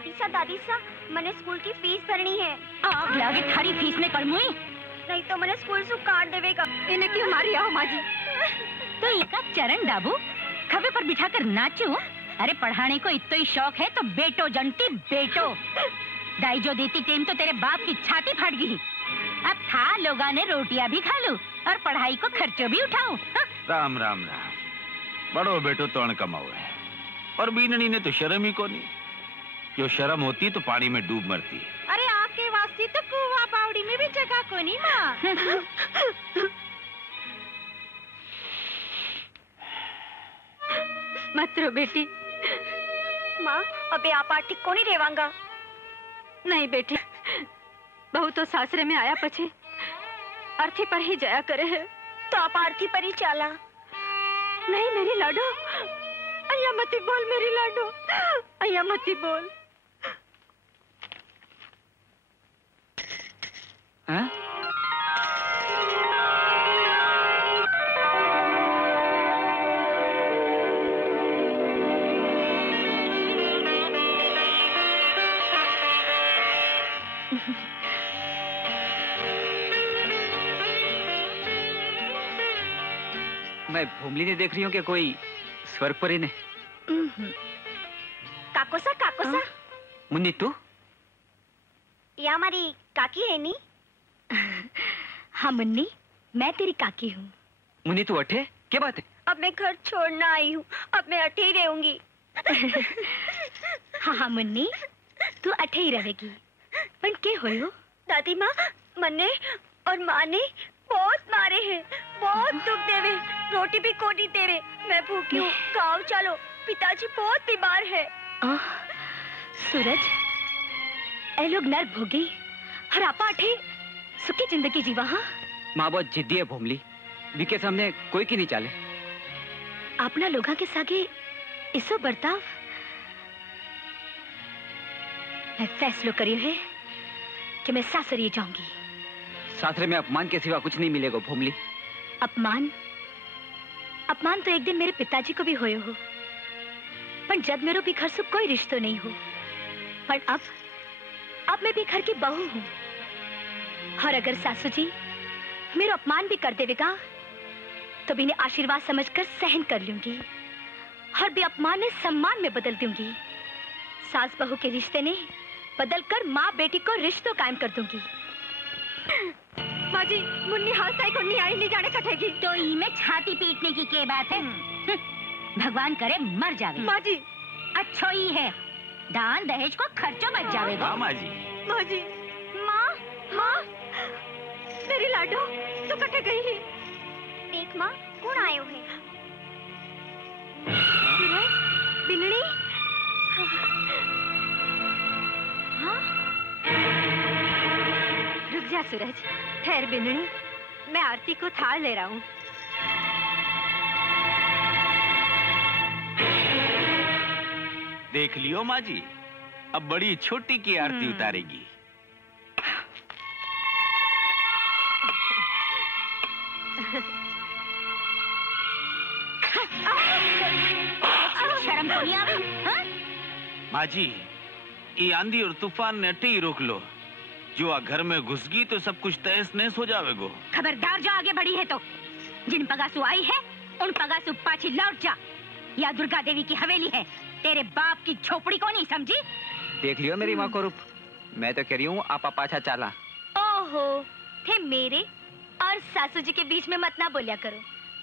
दादी सा मैंने स्कूल की फीस भरनी है। आग लागे थारी फीस में करमुई नहीं तो मैंने स्कूल से काट देवेगा। इन्हें क्यों मारी आओ माँ जी? तो इनका चरण दाबू खबे पर बिठा कर नाचू। अरे पढ़ाने को इतना ही शौक है तो बेटो जंटी बेटो। दाई जो देती टेम तो तेरे बाप की छाती फट गई। अब था लोगा ने रोटियां भी खा लूं और पढ़ाई को खर्चो भी उठाऊं। राम राम राम। बड़ो बेटो तोड़ कमाओ है और बीननी ने तो शर्म ही को नहीं। जो शर्म होती तो पानी में डूब मरती। अरे आके वास्ती तो कुआ बावड़ी में भी जगह को नहीं माँ। मत रो बेटी। माँ अबे आप आर्थिक को नहीं रेवांगा। नहीं बेटी, बहू तो सासरे में आया पछे अर्थी पर ही जाया करे है। तो आप आरती पर ही चला। नहीं मेरी लाडो, अय्या मती बोल मेरी लाडो, अय्या मती बोल। हाँ? मैं भूमली ने देख रही हूँ कि कोई स्वर्ग परी ने। काकोसा मुन्नी तू? ये हमारी काकी है नी। हाँ मुन्नी, मैं तेरी काकी हूँ। मुन्नी तू अठे क्या बात है? अब मैं घर छोड़ना आई हूँ, अब मैं अठे ही रहूंगी। हाँ मुन्नी, तू अठे ही रहेगी। पर के होयो? दादी माँ मन्ने और माँ ने बहुत मारे हैं, बहुत दुख देवे, रोटी भी कोनी देवे। मैं भूखी हूँ, गाँव चलो, पिताजी बहुत बीमार है। सूरज, ए लोग नर भोगी और आपा अठे सुखी जिंदगी जीवा। हाँ माँ बहुत जिद्दी है भूमली, विके सामने कोई की नहीं चाले। अपना लोगा के सागे इसो बर्ताव मैं फैसलो करियो है कि मैं सासरिये जाऊंगी। सासरे में अपमान के सिवा कुछ नहीं मिलेगा भूमली। अपमान? अपमान तो एक दिन मेरे पिताजी को भी होयो हो, पर जब मेरो भी घर से कोई रिश्तो नहीं हो। पर अब मैं भी घर की बहू हूँ और अगर सासू जी मेरा अपमान भी कर देवेगा तो भी इन्हें आशीर्वाद समझकर सहन कर लूंगी और भी अपमान ने सम्मान में बदल दूंगी। सास बहू के रिश्ते ने बदलकर माँ बेटी को रिश्तों कायम कर दूंगी। माँ जी, मुन्नी हाल ताई को नहीं आई, नहीं जाने कटेगी। तो ई में छाती पीटने की क्या बात है? भगवान करे मर जावे। माँ जी, अच्छो ही है, दान दहेज को खर्चो बच जावेगा। हाँ माँ जी। माँ जी, माँ, मेरी लाडो तो कटे गई है। देख माँ, कौन आयो है? बिननी? हाँ? रुक जा सूरज, ठहर बिननी, मैं आरती को थाल ले रहा हूँ। देख लियो माँ जी, अब बड़ी छोटी की आरती उतारेगी। शर्म को नहीं आवे? माँ जी, ये आंधी और तूफान ने अटे ही रोक लो। जो आ घर में घुस गई तो सब कुछ तहस नहस हो जावेगो। खबरदार जो आगे बढ़ी है तो जिन पगासु आई है उन पगासु पाछी लौट जा। या दुर्गा देवी की हवेली है, तेरे बाप की झोपड़ी को नहीं समझी? देख लियो मेरी माँ को रूप। मैं तो कह रही हूँ आप पाछा चाला। ओहो, थे मेरे और सासू जी के बीच में मत ना बोलिया करो।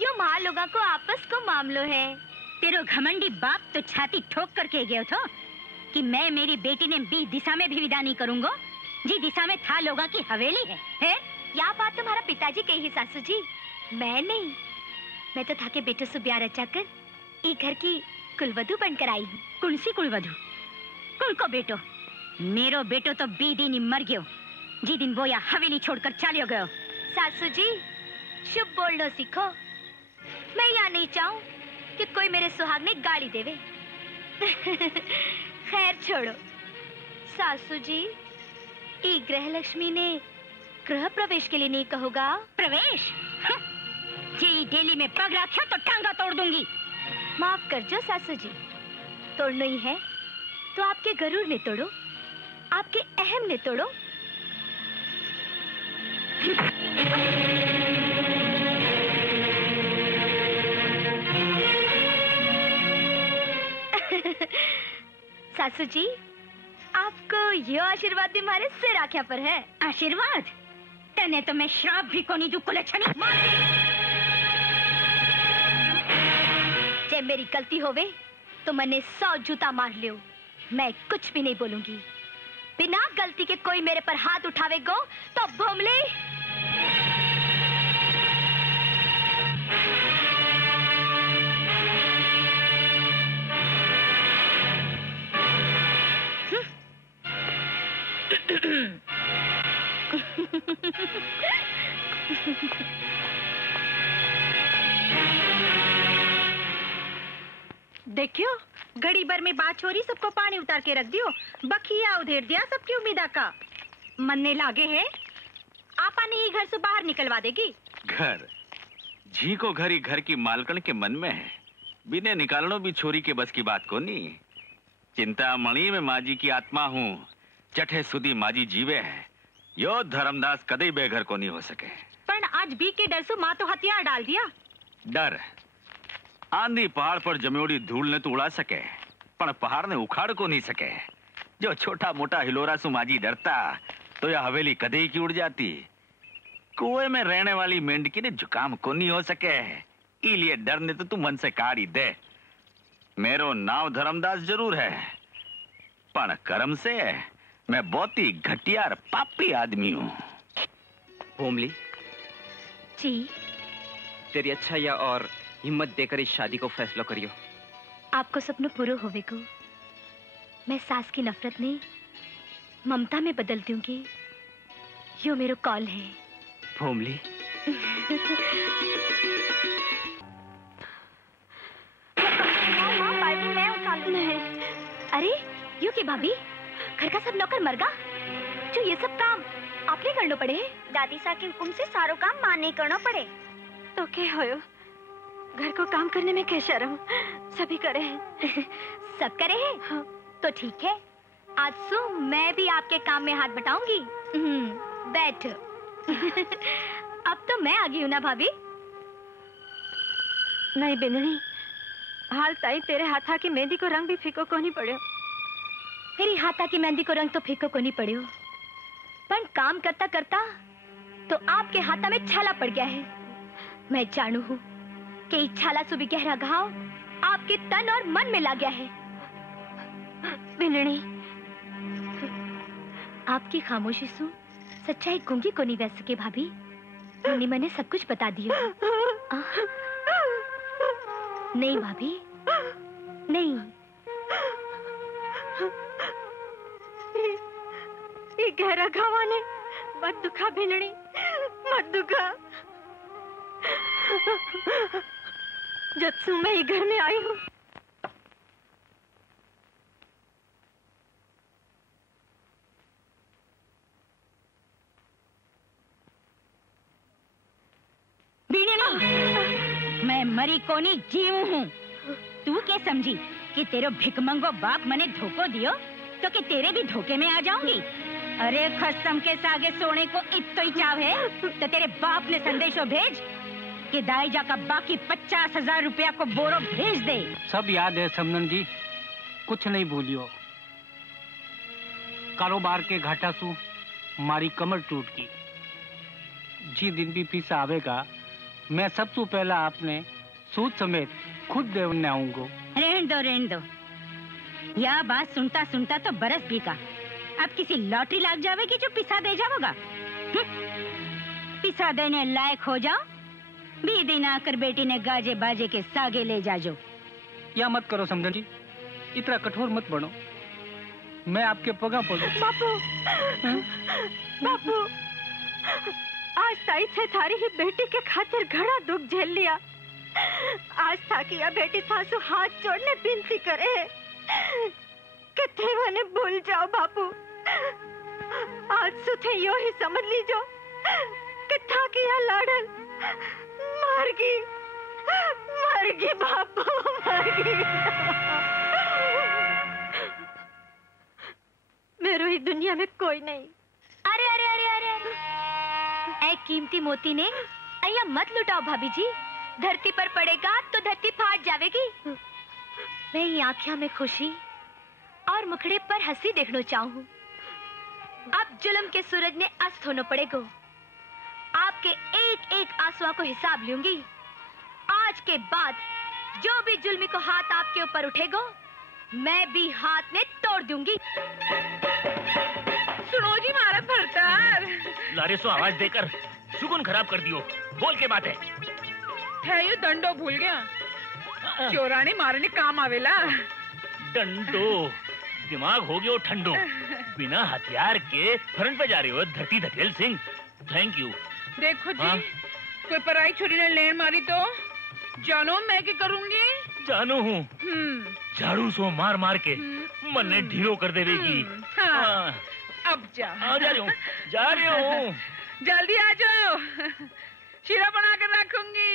यो माँ लोगों को आपस को मामलो है। तेरो घमंडी बाप तो छाती ठोक करके गयो था कि मैं मेरी बेटी ने बी दिशा में भी विदा नहीं करूंगा, जी दिशा में था लोगों की हवेली है? या बात तुम्हारा पिताजी कही है सासू जी, मैं नहीं। मैं तो था के बेटो से ब्याह रचा कर ई घर की कुलवधु बनकर आई हूँ। कौन सी कुलवधु? कौन को बेटो? मेरो बेटो तो बी दिन ही मर गयो, जी दिन वो या हवेली छोड़कर चलियो गयो। सासू जी शुभ बोलना सीखो। मैं यहाँ नहीं चाहूँ कि कोई मेरे सुहाग ने गाली देवे। खैर छोड़ो सासू जी, ई ग्रह लक्ष्मी ने गृह प्रवेश के लिए नहीं कहोगा? प्रवेश? जी डेली में पग रखा तो टांगा तोड़ दूंगी। माफ कर जो सासू जी, तोड़ना ही है तो आपके गरूर ने तोड़ो, आपके अहम ने तोड़ो। सासू जी, आपको ये आशीर्वाद भी हमारे सिर आख्या पर है। आशीर्वाद? तने तो मैं श्राप भी कोनी दू कुलछनी। जब मेरी गलती होवे तो मैंने 100 जूता मार लियो, मैं कुछ भी नहीं बोलूंगी। बिना गलती के कोई मेरे पर हाथ उठावेगो तो भोमले। देखियो, घड़ी भर में बात छोरी सबको पानी उतार के रख दियो। बखिया उधेर दिया सबकी उम्मीदा का। मनने लागे है आपा ने ही घर से बाहर निकलवा देगी। घर जी को घर ही घर की मालकन के मन में है, बिने निकालनो भी छोरी के बस की बात को नहीं। चिंतामणि में माजी की आत्मा हूँ, चठे सुधी माजी जीवे है। यो धर्मदास कदे बेघर को नहीं हो सके। पर आज भी के डर से माँ तो हथियार डाल दिया। डर आंधी पहाड़ पर जमेड़ी धूल ने तो उड़ा सके, पर पहाड़ ने उखाड़ को नहीं सके। जो छोटा मोटा हिलोरा सु माजी डरता तो यह हवेली कदे की उड़ जाती। कुएं में रहने वाली मेंढकी ने जुकाम को नहीं हो सके, इलिए डर ने तो तू मन से काढ़ी दे। मेरो नाव धर्मदास जरूर है, पर कर्म से मैं बहुत ही घटिया पापी आदमी हूँ। भोमली जी, तेरी अच्छा या और हिम्मत देकर इस शादी को फैसला करियो। आपको सपनों पूरा होवे को मैं सास की नफरत नहीं ममता में बदल दूंगी। यो मेरो कॉल है। भोमली मैं उठा लूं। अरे यू की भाभी, घर का सब नौकर मर गा जो ये सब काम आपने करना पड़े। दादी सा के हुक्म से सारो काम मां नहीं करना पड़े तो क्या होयो? घर को काम करने में क्या शर्म, सभी करे हैं। सब करे हैं? हाँ। तो ठीक है, आज सु मैं भी आपके काम में हाथ बटाऊंगी। बैठ। अब तो मैं आ गई हूँ ना भाभी? नहीं बिननी, हाल ताई तेरे हाथा की मेहंदी को रंग भी फीको को नहीं पड़े। मेरी हाथा की मेहंदी को रंग तो फीको को नहीं पड़े, पर काम करता करता तो आपके हाथा में छाला पड़ गया है। मैं जानू हूँ कि छाला से भी गहरा घाव आपके तन और मन में लग गया है। बिननी, आपकी खामोशी सु सच्चाई गूंगी को नहीं बह सके भाभी। मुन्नी मैंने सब कुछ बता दिया। नहीं भाभी, नहीं। ये गहरा घावा ने मत दुखा भिनड़ी, मत दुखा। जब से मैं ये घर में आई हूँ मैं मरी कोनी जीव हूँ। तू क्या समझी कि तेरो भिकमंगो बाप मने धोखो दियो तो कि तेरे भी धोखे में आ जाऊंगी? अरे खसम के सागे सोने को इतो ही चाव है तो तेरे बाप ने संदेशो भेज कि दाईजा का बाकी 50,000 रुपया को बोरो भेज दे। सब याद है समनन जी, कुछ नहीं भूलियो। कारोबार के घाटा सु मारी कमर टूट गई। जी दिन भी पैसा आवेगा, मैं सबसे पहला आपने सूद समेत खुद देने आऊंगा। रहने दो। यह बात सुनता सुनता तो बरस भी का। अब किसी लॉटरी लाग जावेगी जो पिसा दे जाओगा। पिसा देने लायक हो जाओ, भी दिन आकर बेटी ने गाजे बाजे के सागे ले जाजो। या मत करो समझन जी, इतना कठोर मत बनो। मैं आपके पगा पड़ू। बापू, आज ताई थे थारी ही बेटी के खातिर घड़ा दुख झेल लिया। आज था कि यह बेटी थासु हाथ जोड़ने विनती करे है कि थे मने भूल जाओ बापू। आज सुथे यो ही समझ लीजो कि था कि यह लाडन मर गई बापू, मर गई। सारी दुनिया में कोई नहीं। अरे अरे अरे अरे अरे, ऐ कीमती मोती ने अया मत लुटाओ भाभी जी। धरती पर पड़ेगा तो धरती फाट जाएगी। मैं ये आँखियां में खुशी और मुखड़े पर हंसी देखना चाहूँ। अब जुल्म के सूरज ने अस्त होना पड़ेगा। आपके एक एक आंसुओं को हिसाब लूंगी। आज के बाद जो भी जुल्मी को हाथ आपके ऊपर उठेगा, मैं भी हाथ में तोड़ दूंगी। सुनो जी मारा भरतार। लारे सो आवाज देकर सुकून खराब कर दियो। बोल के बात है ये दंडो भूल गया। चोराने मारने काम आवेला। डंडो दिमाग हो गयो ठंडो। बिना हथियार के फ्रंट पे जा रही हो धरती धकेल सिंह। Thank you. देखो जी, कोई पराई छोरी ने लेन मारी तो जानो मैं क्या करूंगी। जानू हूँ झाड़ू सो मार मार के मन ने ढीलो कर देगी। हाँ। अब जा जा रही हूँ। जल्दी आ जाओ, शीरा बना कर रखूंगी।